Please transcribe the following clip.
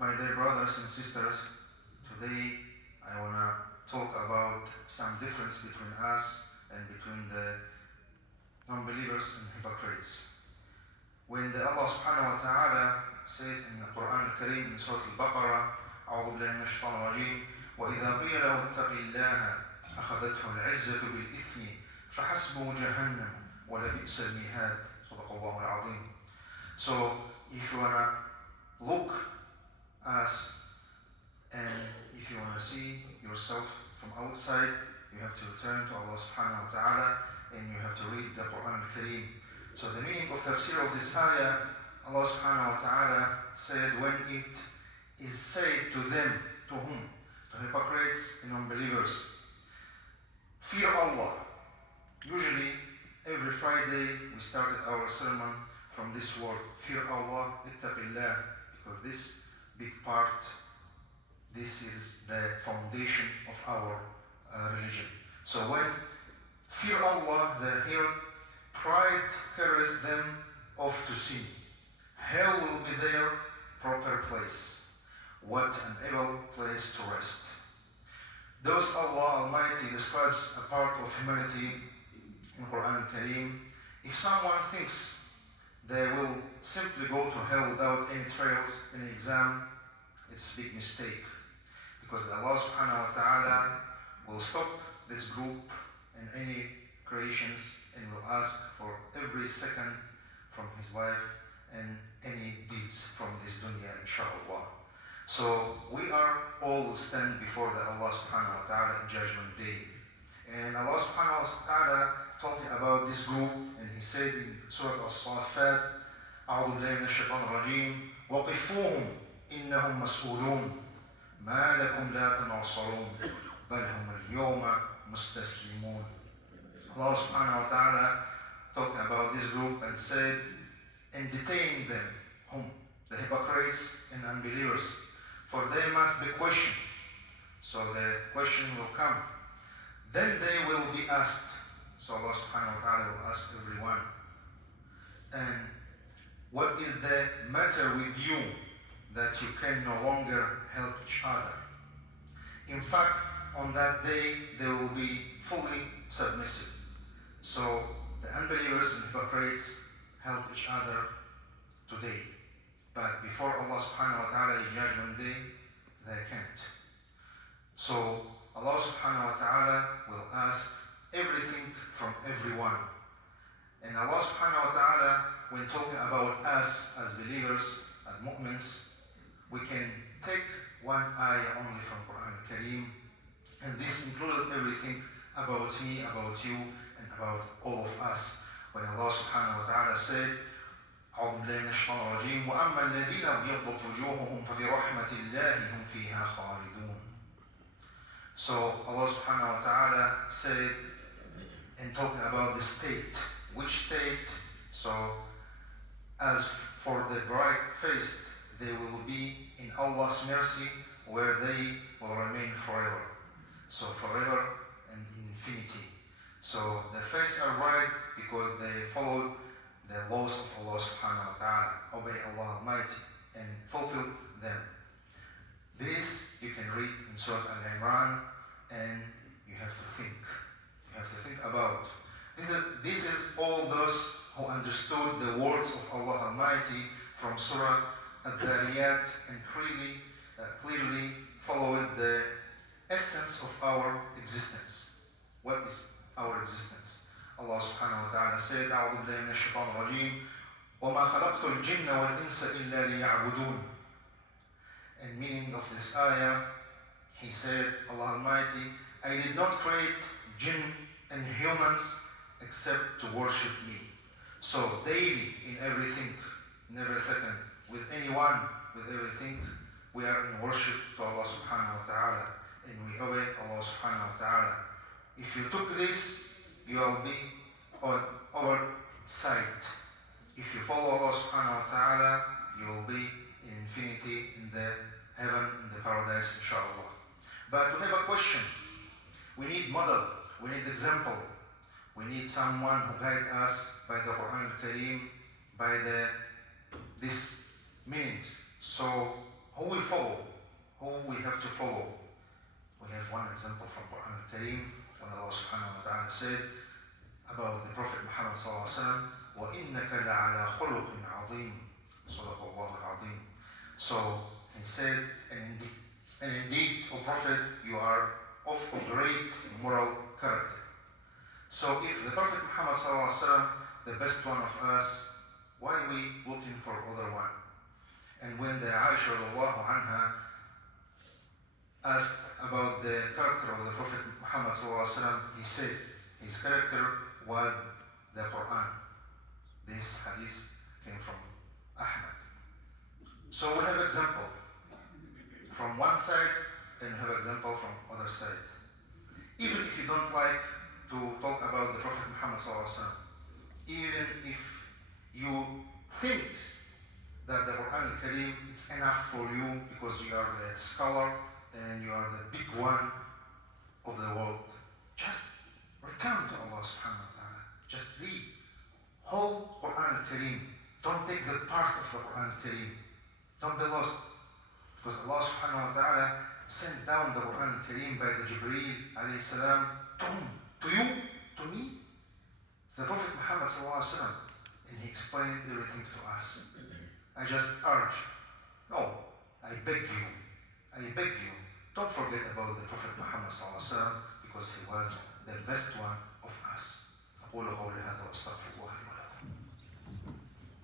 My dear brothers and sisters, today I want to talk about some difference between us and between the non-believers and hypocrites. When the Allah subhanahu wa ta'ala says in the Quran al-Kareem in Surah Al-Baqarah, أعوذ بالله من الشيطان الرجيم وإذا قيل له اتق الله أخذته العزة بالإثم فحسبه جهنم ولبئس المهاد صدق الله العظيم. So if you want to look us and if you want to see yourself from outside, you have to return to Allah subhanahu wa ta'ala and you have to read the Quran al-Kareem. So the meaning of tafsir of this ayah, Allah subhanahu wa ta'ala said when it is said to them, to whom? To hypocrites and unbelievers, fear Allah. Usually every Friday we started our sermon from this word, fear Allah, ittaqillah, because this big part, this is the foundation of our religion. So when fear Allah, they're here, pride carries them off to sin. Hell will be their proper place. What an evil place to rest. Those Allah Almighty describes a part of humanity in Quran al-Kareem. If someone thinks they will simply go to hell without any trials, any exam, it's a big mistake. Because Allah subhanahu wa ta'ala will stop this group and any creations and will ask for every second from his life and any deeds from this dunya, inshallah. So we are all stand before the Allah subhanahu wa ta'ala in judgment day. And Allah subhanahu wa ta'ala talking about this group, and he said in Surah Al-Safat, أعوذ بالله من الشيطان الرجيم وقفوهم إنهم مسؤولون ما لكم لا تناصرون بل هم اليوم مستسلمون. Allah subhanahu wa ta'ala talking about this group and said, and detain them, whom? The hypocrites and unbelievers, for they must be questioned. So the question will come. Then they will be asked. So Allah subhanahu wa ta'ala will ask everyone. And what is the matter with you that you can no longer help each other? In fact, on that day, they will be fully submissive. So the unbelievers and hypocrites help each other today. But before Allah subhanahu wa ta'ala in judgment day, they can't. So Allah subhanahu wa ta'ala will ask everything from everyone. And Allah subhanahu wa ta'ala, when talking about us as believers, as mu'mins, we can take one ayah only from Quran al-Kareem, and this included everything about me, about you, and about all of us. When Allah subhanahu wa ta'ala said, أعوذ بالله من الشيطان الرجيم وأما الذين ابيضت وجوههم ففي رحمة الله هم فيها خالدون. So Allah subhanahu wa ta'ala said, and talking about the state, which state? So as for the bright-faced, they will be in Allah's mercy where they will remain forever. So forever and infinity. So the face are right because they followed the laws of Allah subhanahu wa ta'ala, obey Allah Almighty and fulfill them. This you can read in Surah Al-Imran, and you have to think. You have to think about. This is all those who understood the words of Allah Almighty from Surah Al-Dhariyat and clearly followed the essence of our existence. What is our existence? Allah subhanahu wa ta'ala said, أعوذ بالله من الشيطان الرجيم وما خلقت الجن والإنس إلا ليعبدون. And meaning of this ayah, he said, Allah Almighty, I did not create jinn and humans except to worship me. So daily, in everything, in every second, with anyone, with everything, we are in worship to Allah subhanahu wa ta'ala, and we obey Allah subhanahu wa ta'ala. If you took this, you will be on our side. If you follow Allah subhanahu wa ta'ala, you will be in infinity, in the heaven, in the paradise, inshallah. But we have a question. We need model, we need example. We need someone who guide us by the Quran al-Kareem, by these meanings. So who we follow, who we have to follow. We have one example from Quran al-Kareem when Allah subhanahu wa ta'ala said about the Prophet Muhammad sallallahu alaihi wasallam, وَإِنَّكَ لَعَلَى خُلُقٍ عَظِيمٍ. صدق Allah al-Azim. So he said, and indeed, O Prophet, you are of a great moral character. So if the Prophet Muhammad sallallahu alaihi wasallam, the best one of us, why are we looking for other one? And when the Aisha radiallahu anha asked about the character of the Prophet Muhammad sallallahu alaihi wasallam, he said his character was the Quran. This hadith came from Ahmad. So we have example from one side and we have example from other side. Even if you don't like to talk about the Prophet Muhammad sallallahu alaihi wasallam, even if you think that the Quran al-Kareem is enough for you because you are the scholar and you are the big one of the world, just return to Allah subhanahu wa ta'ala. Just read whole Quran al-Kareem. Don't take the part of the Quran al-Kareem. Don't be lost. Because Allah subhanahu wa ta'ala sent down the Quran al-Kareem by the Jibreel alayhi salam to you, to me, the Prophet Muhammad sallallahu alaihi wasallam, and he explained everything to us. I just urge, no, I beg you, don't forget about the Prophet Muhammad sallallahu alaihi wasallam because he was the best one of us. أقول قولي هذا وأستغفر الله لي ولكم.